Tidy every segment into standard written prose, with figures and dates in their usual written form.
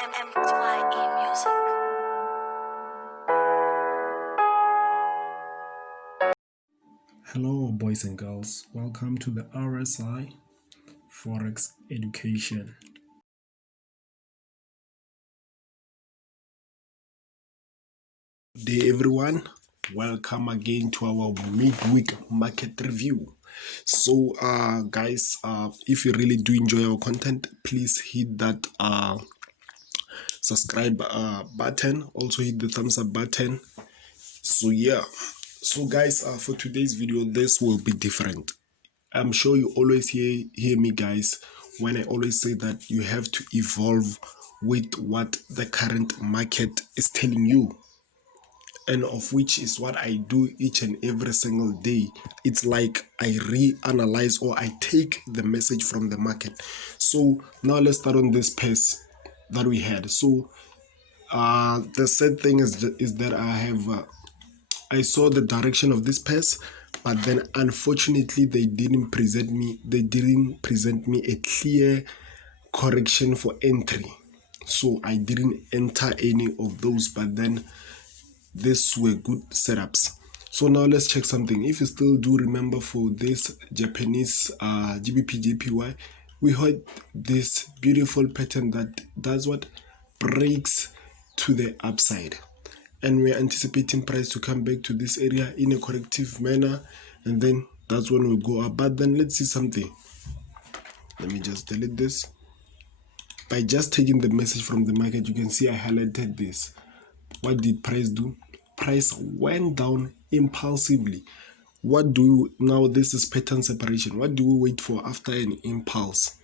MTYE Music. Hello, boys and girls. Welcome to the RSI Forex Education. Good day, everyone. Welcome again to our midweek market review. So, guys, if you really do enjoy our content, please hit that subscribe button. Also, hit the thumbs up button. So, yeah. So, guys, for today's video, this will be different. I'm sure you always hear me, guys, when I always say that you have to evolve with what the current market is telling you, and of which is what I do each and every single day. It's like I reanalyze or I take the message from the market. So now let's start on this pace that we had. So the sad thing is that I saw the direction of this pace, but then unfortunately they didn't present me a clear correction for entry. So I didn't enter any of those, but then these were good setups. So now let's check something. If you still do remember, for this Japanese GBP JPY, we had this beautiful pattern that does what? Breaks to the upside. And we're anticipating price to come back to this area in a corrective manner, and then that's when we'll go up. But then let's see something. Let me just delete this. By just taking the message from the market, you can see I highlighted this. What did price do? Price went down impulsively. What do we, now this is pattern separation. What do we wait for after an impulse?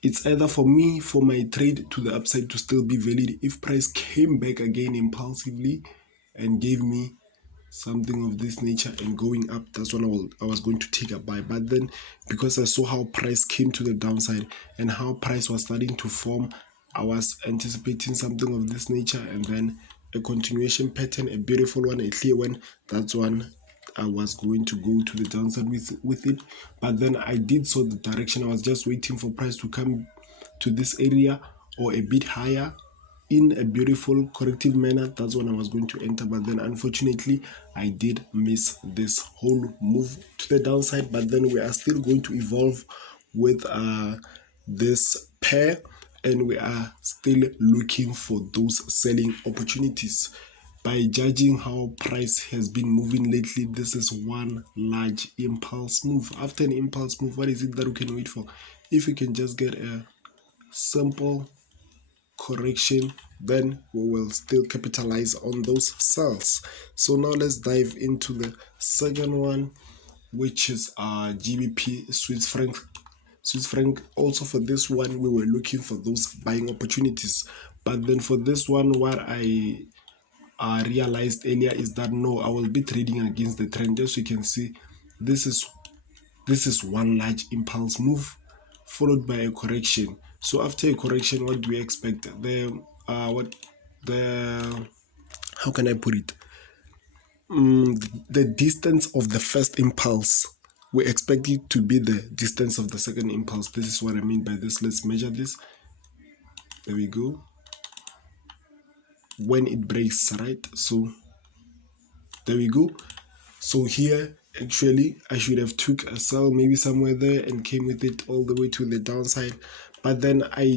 It's either for me, for my trade to the upside to still be valid, if price came back again impulsively and gave me something of this nature and going up, that's when I was going to take a buy. But then because I saw how price came to the downside and how price was starting to form, I was anticipating something of this nature, and then a continuation pattern, a beautiful one, a clear one. That's one I was going to go to the downside with it. But then I did saw the direction. I was just waiting for price to come to this area or a bit higher in a beautiful corrective manner. That's when I was going to enter, but then unfortunately I did miss this whole move to the downside. But then we are still going to evolve with this pair, and we are still looking for those selling opportunities. By judging how price has been moving lately, this is one large impulse move. After an impulse move, what is it that we can wait for? If we can just get a simple correction, then we will still capitalize on those sells. So now let's dive into the second one, which is GBP Swiss franc. Also for this one, we were looking for those buying opportunities, but then for this one, what I realized earlier is that no, I will be trading against the trend. As you can see, this is one large impulse move followed by a correction. So after a correction, what do we expect? How can I put it? The distance of the first impulse, we expect it to be the distance of the second impulse. This is what I mean by this. Let's measure this. There we go. When it breaks, right? So there we go. So here, actually, I should have took a sell maybe somewhere there and came with it all the way to the downside. But then I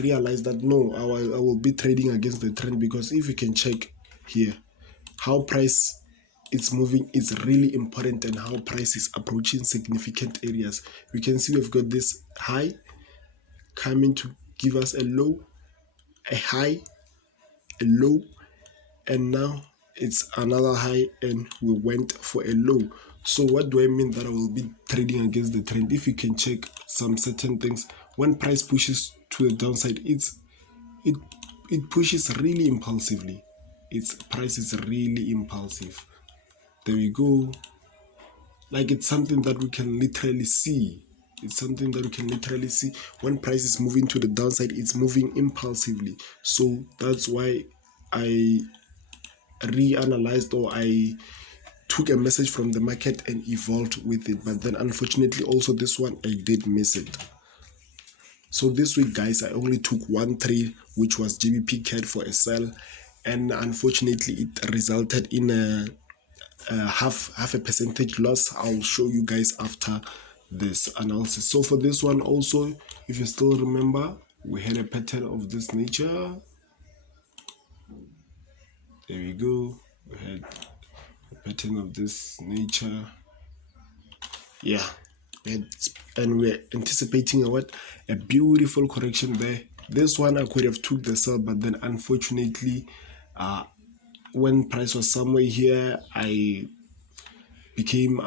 realized that no, I will be trading against the trend, because if you can check here, how price is moving is really important, and how price is approaching significant areas. We can see we've got this high coming to give us a low, a high, a low, and now it's another high and we went for a low. So what do I mean that I will be trading against the trend? If you can check some certain things, when price pushes to the downside, it pushes really impulsively. Its price is really impulsive. There we go. Like, it's something that we can literally see. It's something that we can literally see. When price is moving to the downside, it's moving impulsively. So that's why I reanalyzed, or I took a message from the market and evolved with it. But then unfortunately also this one I did miss it. So this week, guys, I only took one trade, which was GBP CAD for a sell, and unfortunately it resulted in a half a percentage loss. I'll show you guys after this analysis. So for this one also, if you still remember, we had a pattern of this nature. There we go. We had a pattern of this nature. Yeah, and we're anticipating a beautiful correction there. This one I could have took the sell, but then unfortunately, when price was somewhere here, I became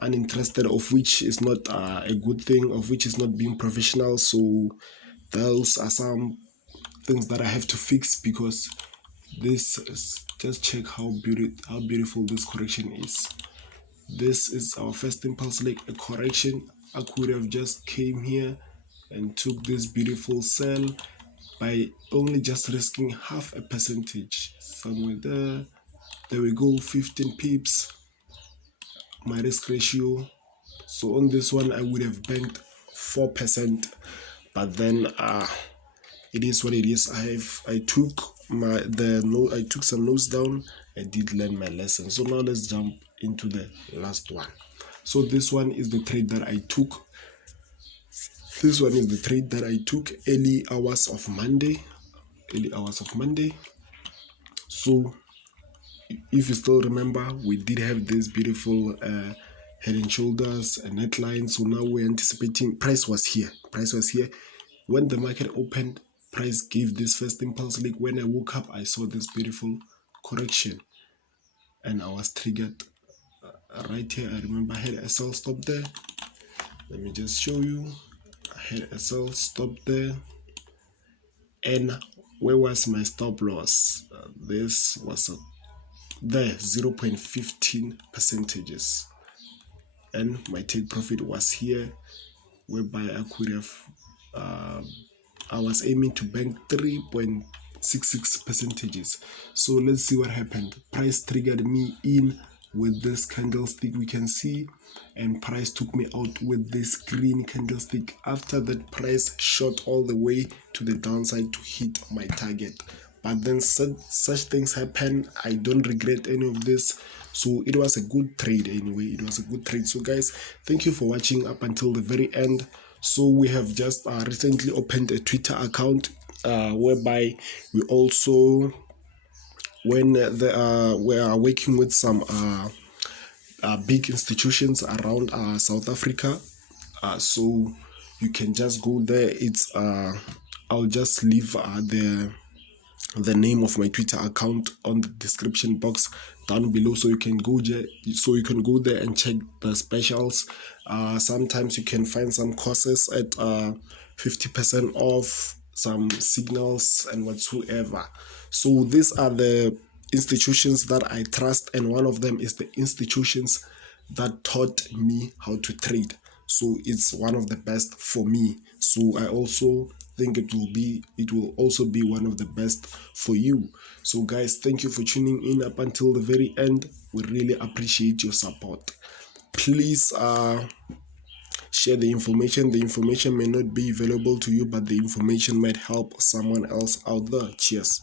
uninterested, of which is not a good thing, of which is not being professional. So those are some things that I have to fix, because this is, just check how beautiful this correction is. This is our first impulse leg, a correction. I could have just came here and took this beautiful sell by only just risking half a percentage somewhere there. There we go, 15 pips, my risk ratio. So on this one I would have banked 4%, but then it is what it is. I took I took some notes down. I did learn my lesson. So now let's jump into the last one. So this one is the trade that I took. This one is the trade that I took early hours of Monday. So if you still remember, we did have this beautiful head and shoulders and neckline. So now we're anticipating price was here. When the market opened, price gave this first impulse leg. When I woke up, I saw this beautiful correction and I was triggered right here. I remember I had a sell stop there. Let me just show you. I had a sell stop there. And where was my stop loss? This was there, 0.15 percentages. And my take profit was here, whereby I could have I was aiming to bank 3.66 percentages. So let's see what happened. Price triggered me in with this candlestick, we can see, and price took me out with this green candlestick. After that, price shot all the way to the downside to hit my target. But then such things happen. I don't regret any of this. So it was a good trade anyway. It was a good trade. So guys, thank you for watching up until the very end. So we have just recently opened a Twitter account whereby we also, when we are working with some big institutions around South Africa, so you can just go there. It's I'll just leave the name of my Twitter account on the description box down below, so you can go there and check the specials. Sometimes you can find some courses at 50% off, some signals and whatsoever. So these are the institutions that I trust, and one of them is the institutions that taught me how to trade. So it's one of the best for me. So I also think it will also be one of the best for you. So guys, thank you for tuning in up until the very end. We really appreciate your support. Please share the information. The information may not be available to you, but the information might help someone else out there. Cheers.